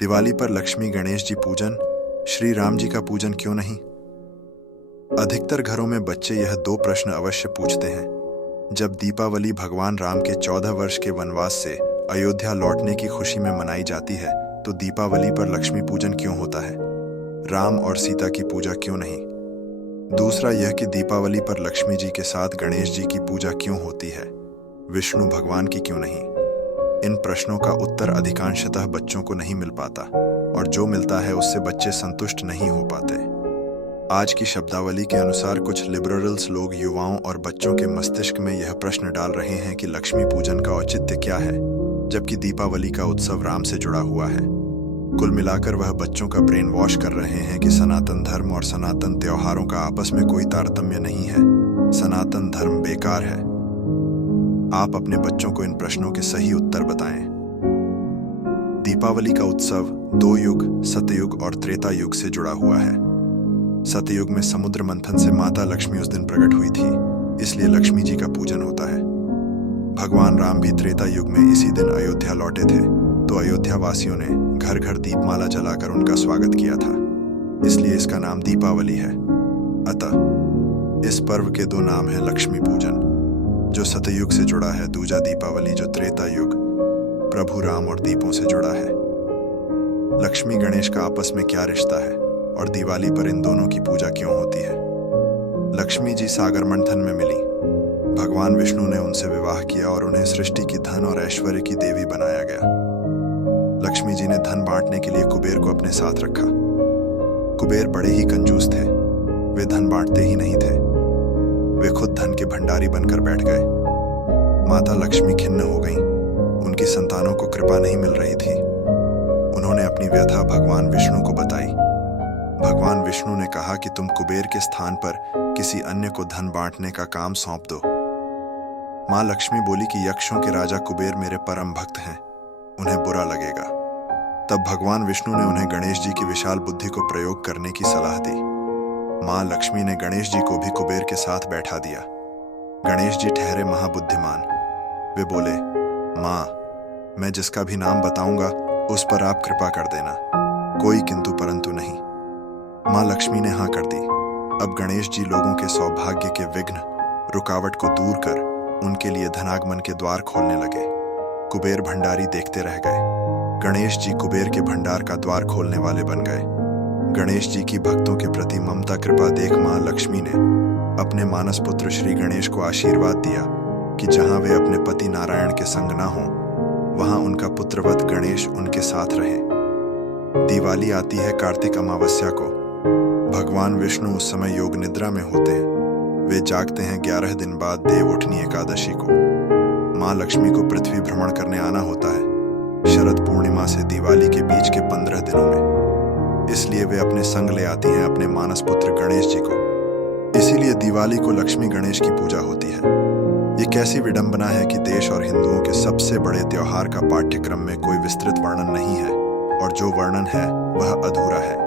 दिवाली पर लक्ष्मी गणेश जी पूजन, श्री राम जी का पूजन क्यों नहीं? अधिकतर घरों में बच्चे यह दो प्रश्न अवश्य पूछते हैं। जब दीपावली भगवान राम के 14 वर्ष के वनवास से अयोध्या लौटने की खुशी में मनाई जाती है, तो दीपावली पर लक्ष्मी पूजन क्यों होता है? राम और सीता की पूजा क्यों नहीं? दूसरा यह कि दीपावली पर लक्ष्मी जी के साथ गणेश जी की पूजा क्यों होती है, विष्णु भगवान की क्यों नहीं? इन प्रश्नों का उत्तर अधिकांशतः बच्चों को नहीं मिल पाता, और जो मिलता है उससे बच्चे संतुष्ट नहीं हो पाते। आज की शब्दावली के अनुसार कुछ लिबरल्स लोग युवाओं और बच्चों के मस्तिष्क में यह प्रश्न डाल रहे हैं कि लक्ष्मी पूजन का औचित्य क्या है, जबकि दीपावली का उत्सव राम से जुड़ा हुआ है। कुल मिलाकर वह बच्चों का ब्रेन वॉश कर रहे हैं कि सनातन धर्म और सनातन त्योहारों का आपस में कोई तारतम्य नहीं है, सनातन धर्म बेकार है। आप अपने बच्चों को इन प्रश्नों के सही उत्तर बताएं। दीपावली का उत्सव दो युग, सतयुग और त्रेता युग से जुड़ा हुआ है। सतयुग में समुद्र मंथन से माता लक्ष्मी उस दिन प्रकट हुई थी, इसलिए लक्ष्मी जी का पूजन होता है। भगवान राम भी त्रेता युग में इसी दिन अयोध्या लौटे थे, तो अयोध्या वासियों ने घर घर दीपमाला जलाकर उनका स्वागत किया था, इसलिए इसका नाम दीपावली है। अतः इस पर्व के दो नाम हैं, लक्ष्मी पूजन जो सतयुग से जुड़ा है, दूजा दीपावली जो त्रेता युग प्रभु राम और दीपों से जुड़ा है। लक्ष्मी गणेश का आपस में क्या रिश्ता है, और दिवाली पर इन दोनों की पूजा क्यों होती है? लक्ष्मी जी सागर मंथन में मिली। भगवान विष्णु ने उनसे विवाह किया और उन्हें सृष्टि की धन और ऐश्वर्य की देवी बनाया गया। लक्ष्मी जी ने धन बांटने के लिए कुबेर को अपने साथ रखा। कुबेर बड़े ही कंजूस थे, वे धन बांटते ही नहीं थे, वे खुद धन के भंडारी बनकर बैठ गए। माता लक्ष्मी खिन्न हो गईं, उनकी संतानों को कृपा नहीं मिल रही थी। उन्होंने अपनी व्यथा भगवान विष्णु को बताई। भगवान विष्णु ने कहा कि तुम कुबेर के स्थान पर किसी अन्य को धन बांटने का काम सौंप दो। मां लक्ष्मी बोली कि यक्षों के राजा कुबेर मेरे परम भक्त हैं, उन्हें बुरा लगेगा। तब भगवान विष्णु ने उन्हें गणेश जी की विशाल बुद्धि को प्रयोग करने की सलाह दी। मां लक्ष्मी ने गणेश जी को भी कुबेर के साथ बैठा दिया। गणेश जी ठहरे महाबुद्धिमान। वे बोले, मां, मैं जिसका भी नाम बताऊंगा उस पर आप कृपा कर देना, कोई किंतु परंतु नहीं। मां लक्ष्मी ने हाँ कर दी। अब गणेश जी लोगों के सौभाग्य के विघ्न, रुकावट को दूर कर उनके लिए धनागमन के द्वार खोलने लगे। कुबेर भंडारी देखते रह गए, गणेश जी कुबेर के भंडार का द्वार खोलने वाले बन गए। गणेश जी की भक्तों के प्रति ममता कृपा देख मां लक्ष्मी ने अपने मानस पुत्र श्री गणेश को आशीर्वाद दिया कि जहां वे अपने पति नारायण के संग ना हों, वहां उनका पुत्रवत गणेश उनके साथ रहे। दिवाली आती है कार्तिक अमावस्या को। भगवान विष्णु उस समय योग निद्रा में होते हैं। वे जागते हैं 11 दिन बाद देव उठनी एकादशी को। मां लक्ष्मी को पृथ्वी भ्रमण करने आना होता है शरद पूर्णिमा से दिवाली के बीच के 15 दिनों में, इसलिए वे अपने संग ले आती हैं अपने मानस पुत्र गणेश जी को। इसीलिए दिवाली को लक्ष्मी गणेश की पूजा होती है। ये कैसी विडंबना है कि देश और हिंदुओं के सबसे बड़े त्योहार का पाठ्यक्रम में कोई विस्तृत वर्णन नहीं है, और जो वर्णन है वह अधूरा है।